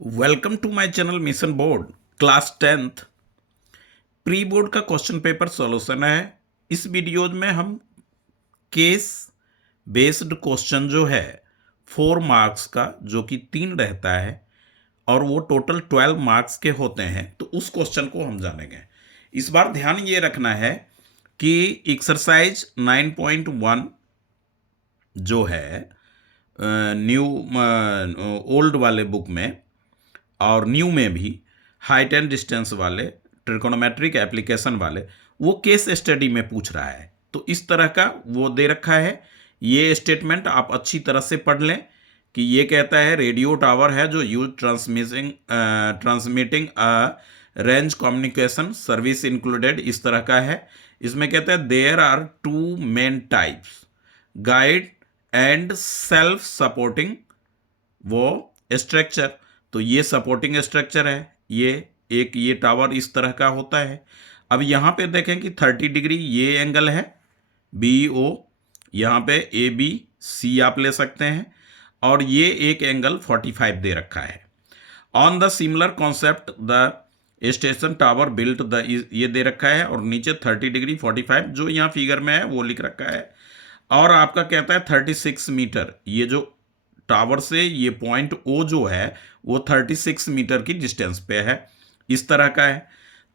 Welcome to my channel mission board class 10th pre board का question paper solution है। इस video में हम केस बेस्ड क्वेश्चन जो है 4 मार्क्स का, जो कि 3 रहता है और वो टोटल 12 मार्क्स के होते हैं, तो उस क्वेश्चन को हम जानेंगे। इस बार ध्यान ये रखना है कि एक्सरसाइज 9.1 जो है न्यू ओल्ड वाले बुक में और न्यू में भी हाइट एंड डिस्टेंस वाले ट्रिकोनोमेट्रिक एप्लीकेशन वाले वो केस स्टडी में पूछ रहा है। तो इस तरह का वो दे रखा है। ये स्टेटमेंट आप अच्छी तरह से पढ़ लें कि ये कहता है रेडियो टावर है जो use transmitting range communication service included, इस तरह का है। इसमें कहता है there are 2 main types, guide and self supporting वो स्ट्रक्चर। तो ये सपोर्टिंग स्ट्रक्चर है, ये टावर इस तरह का होता है। अब यहाँ पे देखें कि 30 डिग्री ये एंगल है बी ओ, यहाँ पे ए बी सी आप ले सकते हैं, और ये एक एंगल 45 दे रखा है। On the similar concept the station tower built the, ये दे रखा है, और नीचे 30 डिग्री 45 जो यहाँ फिगर में है वो लिख रखा है। और आपका कहता है 36 मीटर, ये जो टावर से ये पॉइंट ओ जो है वो 36 मीटर की डिस्टेंस पे है, इस तरह का है।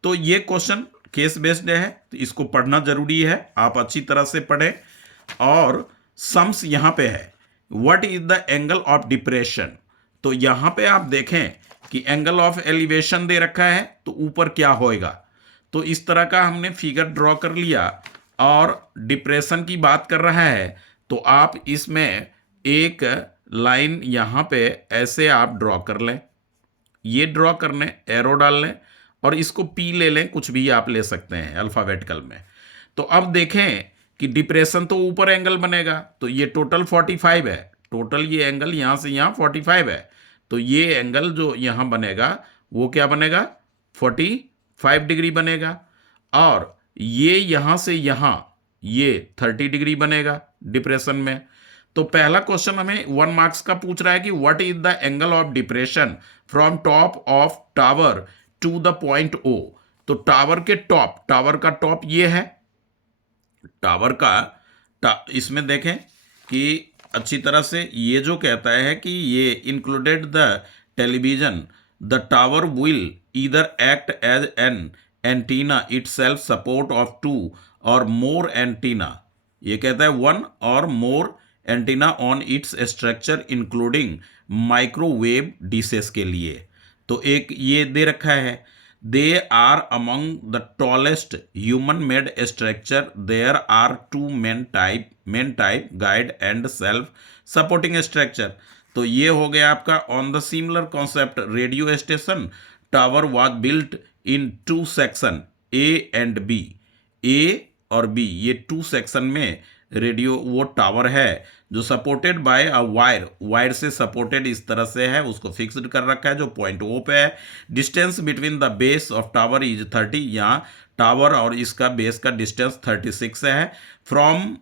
तो ये क्वेश्चन केस बेस्ड है, तो इसको पढ़ना जरूरी है, आप अच्छी तरह से पढ़ें। और सम्स यहाँ पे है, what is the angle of depression. तो यहाँ पे आप देखें कि एंगल ऑफ एलिवेशन दे रखा है, तो ऊपर क्या होएगा। तो इस तरह का हमने फिगर ड्रॉ कर लिया और डिप्रेशन की बात कर रहा है, तो आप इसमें एक लाइन यहाँ पे ऐसे आप ड्रॉ कर लें, ये ड्रॉ करने एरो डाल लें और इसको पी ले लें, कुछ भी आप ले सकते हैं अल्फ़ाबेटिकल में। तो अब देखें कि डिप्रेशन तो ऊपर एंगल बनेगा, तो ये टोटल 45 है, टोटल ये एंगल यहाँ से यहाँ 45 है। तो ये एंगल जो यहाँ बनेगा वो क्या बनेगा, 45 डिग्री बनेगा। और ये यहाँ से यहाँ ये 30 डिग्री बनेगा डिप्रेशन में। तो पहला क्वेश्चन हमें 1 मार्क्स का पूछ रहा है कि what is the angle of depression from top of tower to the point O. तो टावर के टॉप, टावर का टॉप ये है, टावर का इसमें देखें कि अच्छी तरह से ये जो कहता है कि ये included the television, the tower will either act as an antenna itself support of 2 और मोर एंटीना। ये कहता है 1 और more antenna on its structure including microwave dishes के लिए। तो एक ये दे रखा है, they are among the tallest human made structure, there are 2 main type guyed and self supporting structure. तो ये हो गया आपका on the similar concept radio station tower was built in 2 section A and B. A और B ये 2 section में radio वो tower है जो सपोर्टेड बाय अ वायर से सपोर्टेड इस तरह से है, उसको फिक्स्ड कर रखा है जो पॉइंट ओ पे है। Distance between the base of tower is 30, यहाँ टावर और इसका बेस का डिस्टेंस 36 है फ्रॉम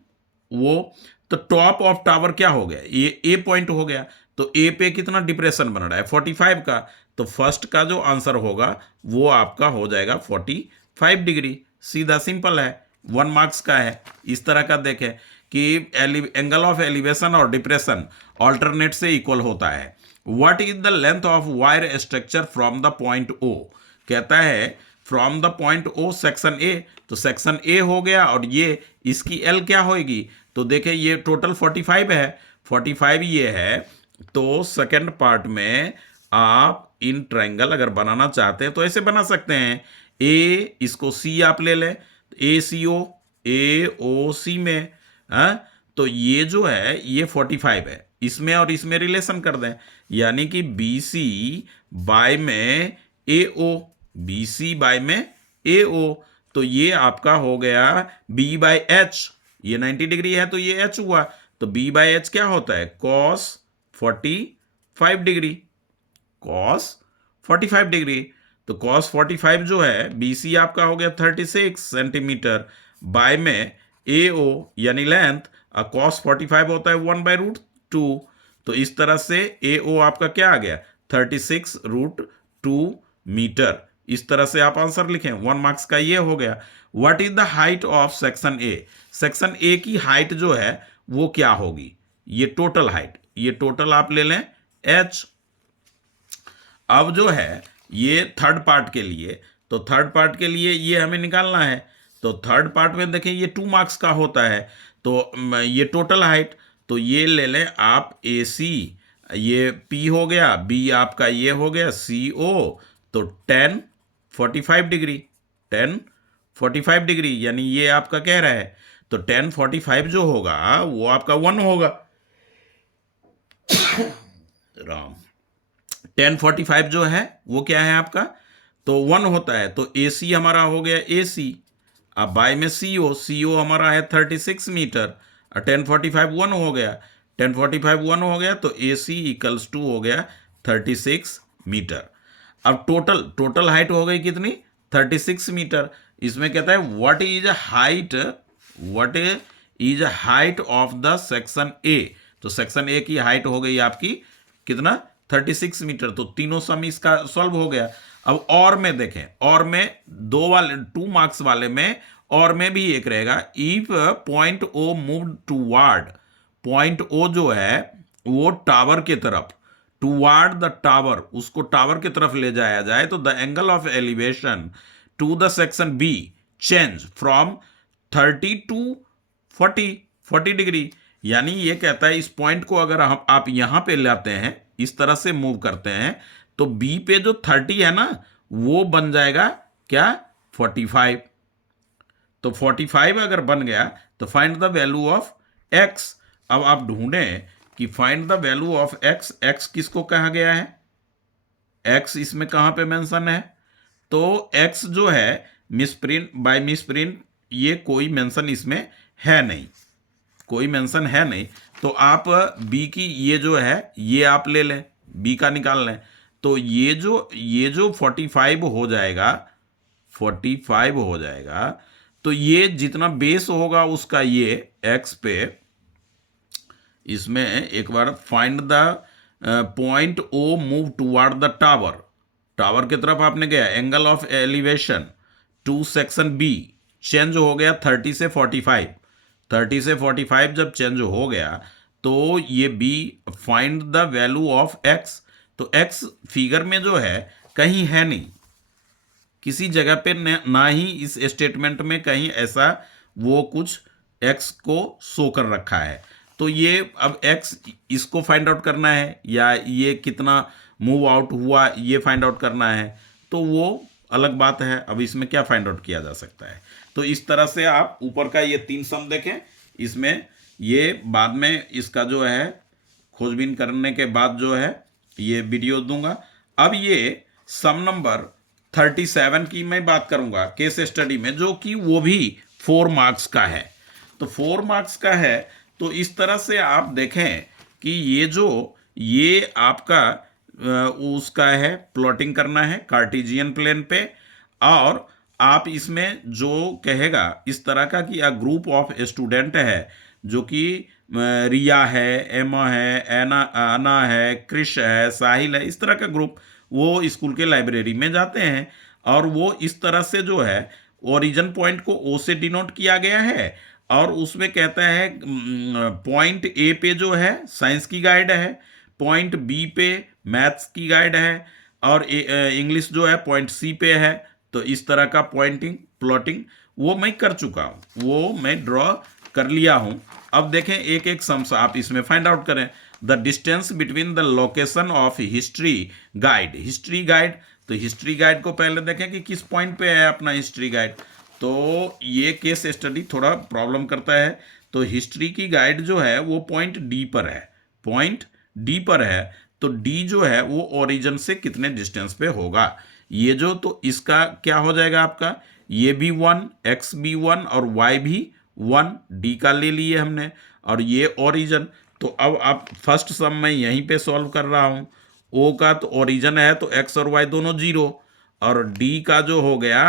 वो। तो टॉप ऑफ टावर क्या हो गया, ये ए पॉइंट हो गया, तो ए पे कितना डिप्रेशन बन रहा है 45 का। तो फर्स्ट का जो आंसर होगा वो आपका हो जाएगा 45 डिग्री, सीधा सिंपल है, 1 मार्क्स का है। इस तरह का देखें कि एंगल ऑफ एलिवेशन और डिप्रेशन ऑल्टरनेट से इक्वल होता है। What is the length of wire structure from the point O. कहता है from the point O section A, तो सेक्शन ए हो गया और ये इसकी एल क्या होगी। तो देखें ये टोटल 45 है, 45 ये है। तो सेकेंड पार्ट में आप इन ट्रायंगल अगर बनाना चाहते हैं तो ऐसे बना सकते हैं, ए इसको सी आप ले लें, ए सी ओ, ए ओ सी में, हाँ। तो ये जो है ये 45 है, इसमें और इसमें रिलेशन कर दें, यानी कि बी सी बाय में ए ओ, बी सी बाय में ए ओ। तो ये आपका हो गया बी बाय एच, ये 90 डिग्री है तो ये एच हुआ, तो बी बाय एच क्या होता है कॉस 45 डिग्री, कॉस 45 डिग्री। तो कॉस 45 जो है बी सी आपका हो गया 36 सेंटीमीटर बाय में ए ओ यानी लेंथ, कॉस 45 होता है 1/√2। तो इस तरह से ए ओ आपका क्या आ गया 36√2 मीटर। इस तरह से आप आंसर लिखें। 1 मार्क्स का ये हो गया। What is the height of section A? Section A की हाइट जो है वो क्या होगी? ये टोटल हाइट, ये टोटल आप ले लें h। अब जो है ये थर्ड पार्ट के लिए, तो थर्ड पार्ट के लिए ये हमें निकालना है। तो थर्ड पार्ट में देखें ये 2 मार्क्स का होता है, तो ये टोटल हाइट, तो ये ले लें आप AC, ये P हो गया, B आपका ये हो गया CO, तो 10 45 डिग्री, 10 45 डिग्री, यानी ये आपका कह रहा है, तो 10 45 जो होगा वो आपका 1 होगा। राम 10 45 जो है वो क्या है आपका, तो 1 होता है, तो AC हमारा हो गया AC। अब बाय में CO हमारा है 36 मीटर, और 10 45 1 हो गया, 10 45 1 हो गया, तो AC इक्वल्स टू हो गया 36 मीटर। अब टोटल हाइट हो गई कितनी, 36 मीटर। इसमें कहता है what is height of the section A. तो सेक्शन ए की हाइट हो गई आपकी कितना, 36 मीटर। तो तीनों सम इसका सॉल्व हो गया। अब और में देखें, और में 2 मार्क्स वाले में और में भी एक रहेगा, if point O move toward, point O जो है वो टावर के तरफ, टूवर्ड द टावर, उसको टावर की तरफ ले जाया जाए, तो the angle of elevation to the section B change from 30 to 40 degree. यानी ये कहता है इस पॉइंट को अगर आप यहां पे लाते हैं, इस तरह से मूव करते हैं, तो बी पे जो 30 है ना वो बन जाएगा क्या, 45। तो 45 अगर बन गया तो find the value of x. अब आप ढूंढें कि find the value of x, x किसको कहा गया है, एक्स इसमें कहां पे मेंशन है, तो एक्स जो है मिसप्रिंट, बाय मिसप्रिंट, ये कोई मेंशन इसमें है नहीं, कोई मेंशन है नहीं। तो आप बी की ये जो है ये आप ले लें, बी का निकाल लें, तो ये जो 45 हो जाएगा, 45 हो जाएगा, तो ये जितना बेस होगा उसका ये एक्स पे, इसमें एक बार find the point O move toward the tower, tower की तरफ आपने गया, angle of elevation to section B change हो गया 30 से 45, 30 से 45 जब चेंज हो गया तो ये B, find the value of X. तो एक्स फिगर में जो है कहीं है नहीं, किसी जगह पे ना ही इस स्टेटमेंट में कहीं ऐसा वो कुछ एक्स को शो कर रखा है। तो ये अब एक्स इसको फाइंड आउट करना है, या ये कितना मूव आउट हुआ ये फाइंड आउट करना है, तो वो अलग बात है। अब इसमें क्या फाइंड आउट किया जा सकता है, तो इस तरह से आप ऊपर का ये 3 सम देखें, इसमें ये बाद में इसका जो है खोजबीन करने के बाद जो है ये वीडियो दूंगा। अब ये सम नंबर 37 की मैं बात करूंगा केस स्टडी में, जो कि वो भी 4 मार्क्स का है। तो 4 मार्क्स का है, तो इस तरह से आप देखें कि ये आपका उसका है, प्लॉटिंग करना है कार्टेशियन प्लेन पे, और आप इसमें जो कहेगा इस तरह का कि अ ग्रुप ऑफ स्टूडेंट है, जो कि रिया है, एमा है, आना है, क्रिश है, साहिल है, इस तरह का ग्रुप वो स्कूल के लाइब्रेरी में जाते हैं, और वो इस तरह से जो है ओरिजिन पॉइंट को ओ से डिनोट किया गया है, और उसमें कहता है पॉइंट ए पे जो है साइंस की गाइड है, पॉइंट बी पे मैथ्स की गाइड है, और इंग्लिश जो है पॉइंट सी पे है। तो इस तरह का पॉइंटिंग प्लॉटिंग वो मैं कर चुका हूँ, वो मैं ड्रॉ कर लिया हूँ। अब देखें एक एक सम्स आप इसमें फाइंड आउट करें। The distance between the location of history guide, history guide, तो हिस्ट्री गाइड को पहले देखें कि किस पॉइंट पे है अपना हिस्ट्री गाइड। तो ये केस स्टडी थोड़ा प्रॉब्लम करता है, तो हिस्ट्री की गाइड जो है वो पॉइंट डी पर है, पॉइंट डी पर है, तो डी जो है वो ओरिजिन से कितने डिस्टेंस पे होगा, ये जो, तो इसका क्या हो जाएगा आपका, ये भी 1, एक्स भी 1 और वाई भी 1, डी का ले लिए हमने, और ये ओरिजिन। तो अब आप फर्स्ट सम में यहीं पे सॉल्व कर रहा हूँ, ओ का तो ओरिजिन है तो एक्स और वाई दोनों 0, और डी का जो हो गया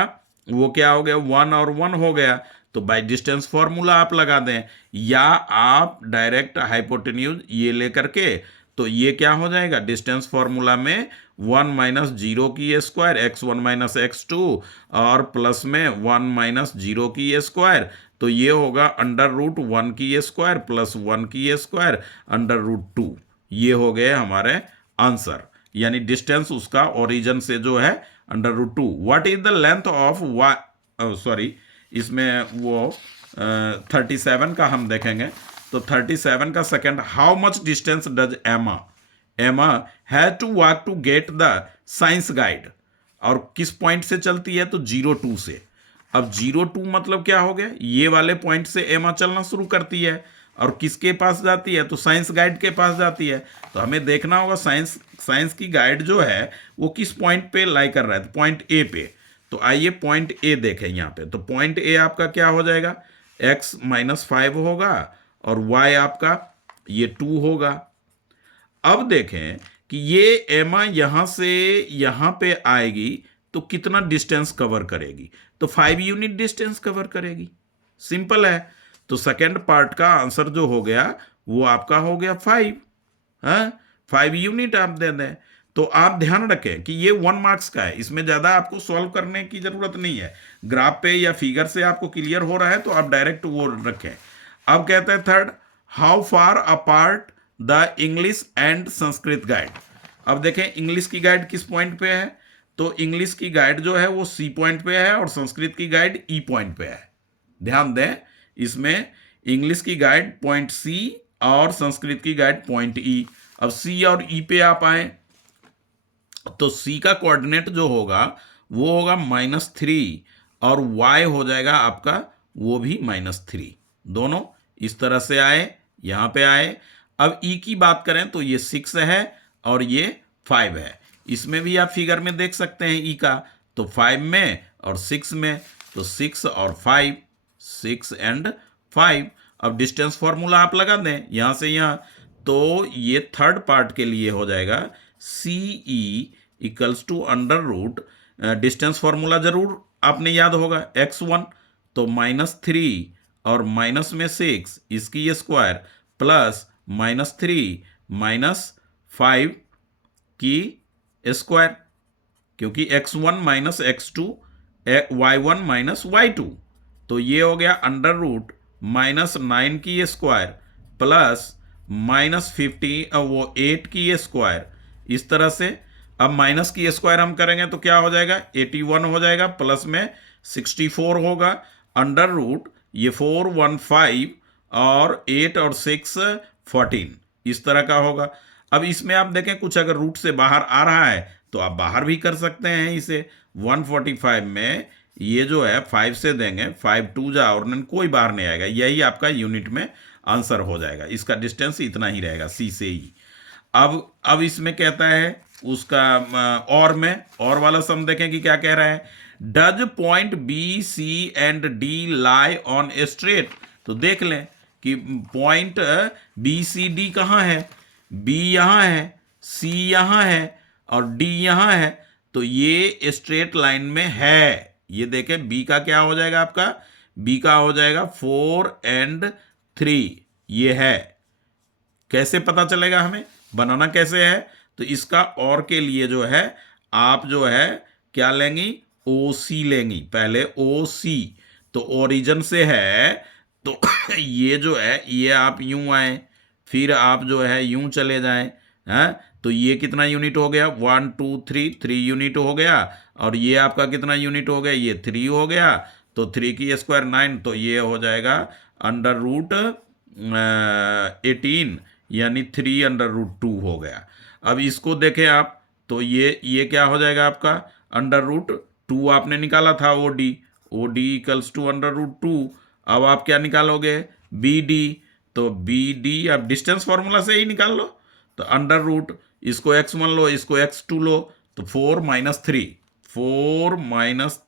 वो क्या हो गया, 1 और 1 हो गया। तो बाय डिस्टेंस फॉर्मूला आप लगा दें, या आप डायरेक्ट हाइपोटेन्यूज ये लेकर के तो ये क्या हो जाएगा, डिस्टेंस फॉर्मूला में 1 माइनस जीरो की स्क्वायर x1 माइनस x2 और प्लस में 1 माइनस जीरो की स्क्वायर, तो ये होगा अंडर रूट 1 की स्क्वायर प्लस 1 की स्क्वायर अंडर रूट 2। ये हो गए हमारे आंसर, यानी डिस्टेंस उसका ओरिजिन से जो है under root 2। What is the length of sorry, इसमें वो 37 का हम देखेंगे। तो 37 का second, how much distance does Emma has to walk to get the science guide. और किस पॉइंट से चलती है, तो 02 से। अब 02 मतलब क्या हो गया, ये वाले पॉइंट से एमा चलना शुरू करती है और किसके पास जाती है, तो साइंस गाइड के पास जाती है। तो हमें देखना होगा साइंस की गाइड जो है वो किस पॉइंट पे लाई कर रहा है, तो पॉइंट ए पे। तो आइए पॉइंट ए देखें यहाँ पे। तो पॉइंट ए आपका क्या हो जाएगा, x माइनस 5 होगा और y आपका ये 2 होगा। अब देखें कि ये एमा यहां से यहां पे आएगी तो कितना डिस्टेंस कवर करेगी, तो 5 यूनिट डिस्टेंस कवर करेगी। सिंपल है। तो सेकेंड पार्ट का आंसर जो हो गया वो आपका हो गया 5। हाँ, 5 यूनिट आप दे दें। तो आप ध्यान रखें कि ये 1 मार्क्स का है, इसमें ज़्यादा आपको सॉल्व करने की ज़रूरत नहीं है। ग्राफ पे या फिगर से आपको क्लियर हो रहा है तो आप डायरेक्ट वो रखें। अब कहते हैं third, how far apart the English and Sanskrit guide. अब देखें इंग्लिश की गाइड किस पॉइंट पे है, तो इंग्लिश की गाइड जो है वो सी पॉइंट पे है और संस्कृत की गाइड ई पॉइंट पे है। ध्यान दें, इसमें इंग्लिश की गाइड पॉइंट सी और संस्कृत की गाइड पॉइंट ई। अब सी और ई पे आप आए तो सी का कोऑर्डिनेट जो होगा वो होगा -3 और y हो जाएगा आपका वो भी -3। दोनों इस तरह से आए, यहां पे आए। अब ई की बात करें तो ये 6 है और ये 5 है। इसमें भी आप फिगर में देख सकते हैं ई का, तो 5 में और 6 में, तो 6 और 5, 6 एंड 5। अब डिस्टेंस फॉर्मूला आप लगा दें यहां से यहां, तो ये थर्ड पार्ट के लिए हो जाएगा C E equals to under root, distance formula जरूर आपने याद होगा, x1 तो -3 और माइनस में 6 इसकी स्क्वायर प्लस -3 -5 की स्क्वायर, क्योंकि x1 minus x2 y1 minus y2, तो ये हो गया अंडर रूट -9 की स्क्वायर प्लस -15 वो 8 की स्क्वायर। इस तरह से अब माइनस की स्क्वायर हम करेंगे तो क्या हो जाएगा, 81 हो जाएगा, प्लस में 64 होगा, अंडर रूट ये 4 1 5 और 8 और 6 14 इस तरह का होगा। अब इसमें आप देखें कुछ अगर रूट से बाहर आ रहा है तो आप बाहर भी कर सकते हैं इसे। 145 में ये जो है 5 से देंगे, 5 2 जा और कोई बाहर नहीं आएगा, यही आपका यूनिट में आंसर हो जाएगा। इसका डिस्टेंस इतना ही रहेगा सी से ही। अब इसमें कहता है उसका और में और वाला सम देखें कि क्या कह रहा है, does point B C and D lie on a straight. तो देख लें कि पॉइंट बी सी डी कहाँ है, बी यहाँ है, सी यहाँ है और डी यहाँ है, तो ये स्ट्रेट लाइन में है। ये देखें बी का क्या हो जाएगा आपका, बी का हो जाएगा 4 एंड 3, ये है। कैसे पता चलेगा, हमें बनाना कैसे है, तो इसका और के लिए जो है आप जो है क्या लेंगी, ओ सी लेंगी, पहले ओ सी, तो ओरिजिन से है तो ये जो है ये आप यूं आए, फिर आप जो है यूं चले जाएं, हैं, तो ये कितना यूनिट हो गया, 1 2 3 3 यूनिट हो गया, और ये आपका कितना यूनिट हो गया, ये 3 हो गया, तो 3 की स्क्वायर 9, तो ये हो जाएगा अंडर रूट 18 यानी 3 अंडर रूट 2 हो गया। अब इसको देखें आप तो ये क्या हो जाएगा आपका, अंडर रूट 2 आपने निकाला था O D equals to under root 2। अब आप क्या निकालोगे, बी डी, तो बी डी आप डिस्टेंस फॉर्मूला से ही निकाल लो, तो अंडर रूट इसको x1 लो इसको x2 लो, तो 4 -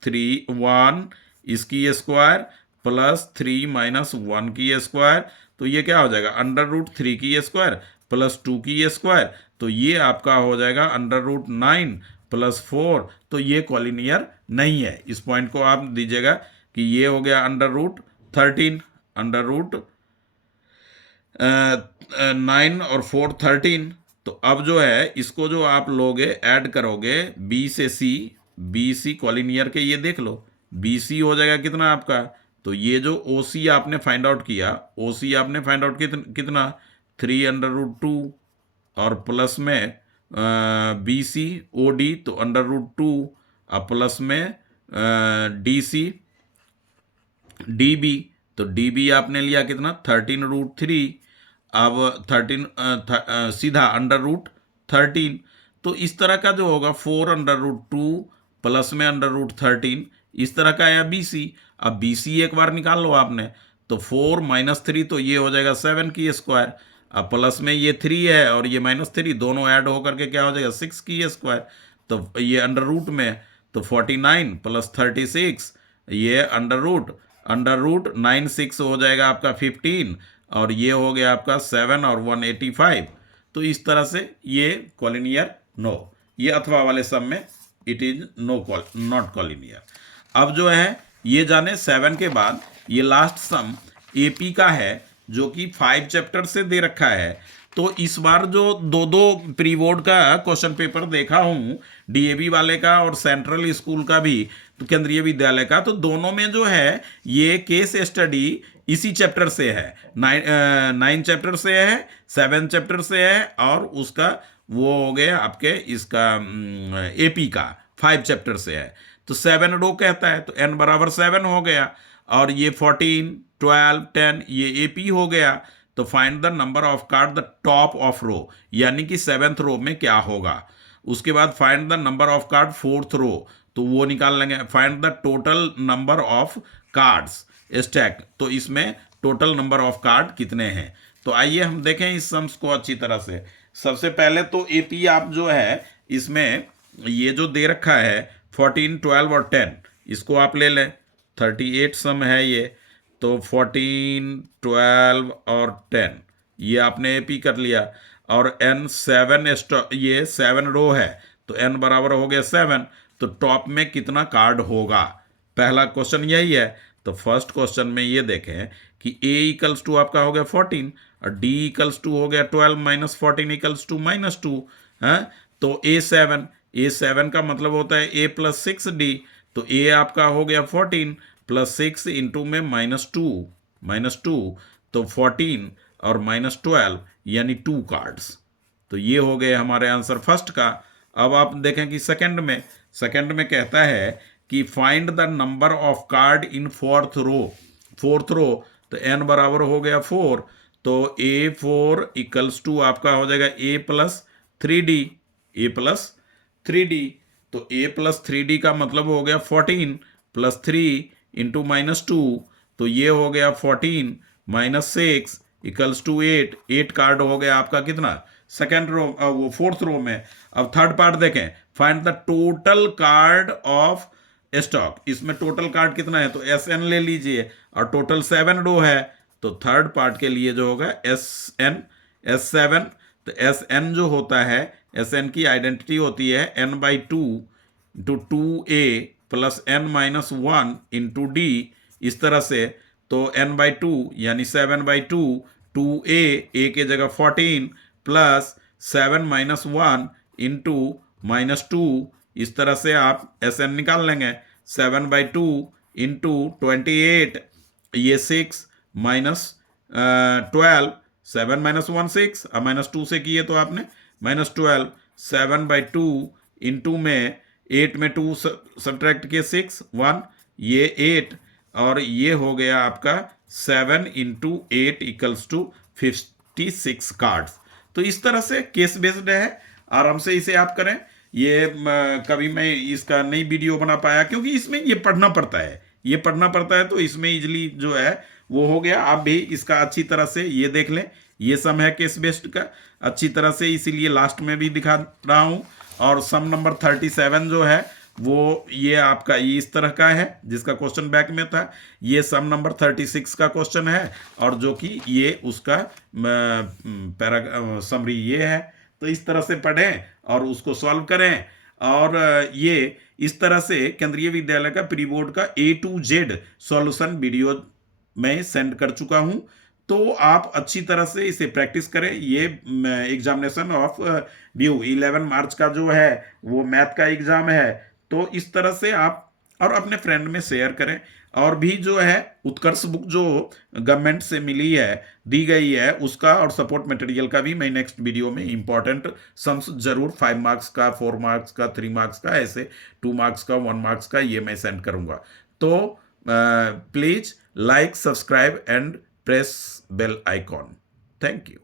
3 1 इसकी स्क्वायर प्लस 3 - 1 की स्क्वायर, तो ये क्या हो जाएगा अंडर रूट 3 की स्क्वायर प्लस 2 की स्क्वायर, तो ये आपका हो जाएगा अंडर रूट 9 प्लस 4, तो ये कॉलिनियर नहीं है। इस पॉइंट को आप दीजिएगा कि ये हो गया अंडर रूट 13, अंडर रूट 9 और 4 13, तो अब जो है इसको जो आप लोगे ऐड करोगे बी से सी, बी सी कॉलिनियर के ये देख लो, बी सी हो जाएगा कितना आपका, तो ये जो ओ सी आपने फाइंड आउट किया, ओ सी आपने फाइंड आउट कितना 3√2 और प्लस में बी सी ओ डी तो √2 और प्लस में डी सी डी बी, तो डी बी आपने लिया कितना 13√3, अब 13 सीधा √13, तो इस तरह का जो होगा 4√2 प्लस में √13 इस तरह का आया बी सी। अब बी सी एक बार निकाल लो आपने, तो 4 - 3 तो ये हो जाएगा 7 की स्क्वायर, अब प्लस में ये 3 है और ये -3 दोनों ऐड होकर के क्या हो जाएगा 6 की स्क्वायर, तो ये अंडर रूट में, तो 49 + 36 ये अंडर रूट 96 हो जाएगा आपका 15, और ये हो गया आपका 7 और 185। तो इस तरह से ये कॉलिनियर नो, ये अथवा वाले सम में इट इज नॉट कॉलिनियर। अब जो है ये जाने 7 के बाद ये लास्ट सम एपी का है जो कि 5 चैप्टर से दे रखा है। तो इस बार जो दो प्री बोर्ड का क्वेश्चन पेपर देखा हूँ, डीएवी वाले का और सेंट्रल स्कूल का भी, तो केंद्रीय विद्यालय का, तो दोनों में जो है ये केस स्टडी इसी चैप्टर से है, 9 चैप्टर से है, 7 चैप्टर से है, और उसका वो हो गया आपके इसका एपी का 5 चैप्टर से है। तो 7 रो कहता है तो n बराबर 7 हो गया, और ये 14 12 10 ये एपी हो गया। तो find the number of card the top of row, यानी कि 7th रो में क्या होगा। उसके बाद find the number of card 4th row, तो वो निकाल लेंगे। Find the total number of cards stack, तो इसमें टोटल नंबर ऑफ कार्ड कितने हैं। तो आइए हम देखें इस सम्स को अच्छी तरह से। सबसे पहले तो एपी आप जो है इसमें ये जो दे रखा है 14 12 और 10 इसको आप ले लें, 38 सम है ये, तो 14 12 और 10 ये आपने एपी कर लिया, और n 7 ये 7 रो है तो n बराबर हो गया 7, तो टॉप में कितना कार्ड होगा, पहला क्वेश्चन यही है। तो फर्स्ट क्वेश्चन में ये देखें कि a = आपका हो गया 14 और d = हो गया 12 - 14 = -2 है, तो a7 का मतलब होता है a + 6d, तो a आपका हो गया 14 + 6 इंटू में -2 तो 14 और -12 यानी 2 कार्ड्स। तो ये हो गए हमारे आंसर फर्स्ट का। अब आप देखें कि सेकंड में कहता है कि find the number of card in fourth row, तो n बराबर हो गया 4, तो a4 = आपका हो जाएगा a + 3d, तो a + 3d का मतलब हो गया 14 + 3 इंटू -2, तो ये हो गया 14 - 6 = 8 कार्ड हो गया आपका कितना सेकेंड रो, वो फोर्थ रो में। अब थर्ड पार्ट देखें, find the total card of stock, इसमें टोटल कार्ड कितना है, तो SN ले लीजिए, और टोटल 7 रो है, तो थर्ड पार्ट के लिए जो होगा S7, तो SN जो होता है, SN की आइडेंटिटी होती है n/2 × 2a + n-1 × d, इस तरह से। तो n/2 यानी 7/2, 2a के जगह 14 प्लस 7 - 1 इंटू -2, इस तरह से आप SN निकाल लेंगे। 7/2 इंटू 28 ये 6 -12, 7 - 1 6 और -2 से किए तो आपने -12, 7/2 इंटू में 8 में 2 सब्ट्रैक्ट किए 6 1 ये 8, और ये हो गया आपका 7 × 8 = 56 कार्ड्स। तो इस तरह से केस बेस्ड है, आराम से इसे आप करें। ये कभी मैं इसका नई वीडियो बना पाया क्योंकि इसमें ये पढ़ना पड़ता है, तो इसमें इजली जो है वो हो गया। आप भी इसका अच्छी तरह से ये देख लें, ये सम है केस बेस्ड का अच्छी तरह से, इसीलिए लास्ट में भी दिखा रहा हूँ। और सम नंबर 37 जो है वो ये आपका ये इस तरह का है जिसका क्वेश्चन बैक में था। ये सम नंबर 36 का क्वेश्चन है, और जो कि ये उसका समरी ये है। तो इस तरह से पढ़ें और उसको सॉल्व करें। और ये इस तरह से केंद्रीय विद्यालय का प्री बोर्ड का A to Z solution video मैं सेंड कर चुका हूं, तो आप अच्छी तरह से इसे प्रैक्टिस करें। ये एग्जामिनेशन ऑफ ड्यू 11 मार्च का जो है वो मैथ का एग्जाम है। तो इस तरह से आप और अपने फ्रेंड में शेयर करें। और भी जो है उत्कर्ष बुक जो गवर्नमेंट से मिली है, दी गई है, उसका और सपोर्ट मटेरियल का भी मैं नेक्स्ट वीडियो में इंपॉर्टेंट सम्स जरूर 5 मार्क्स का, 4 मार्क्स का, 3 मार्क्स का, ऐसे 2 मार्क्स का, 1 मार्क्स का ये मैं सेंड करूंगा। तो please like, subscribe and press bell icon. Thank you.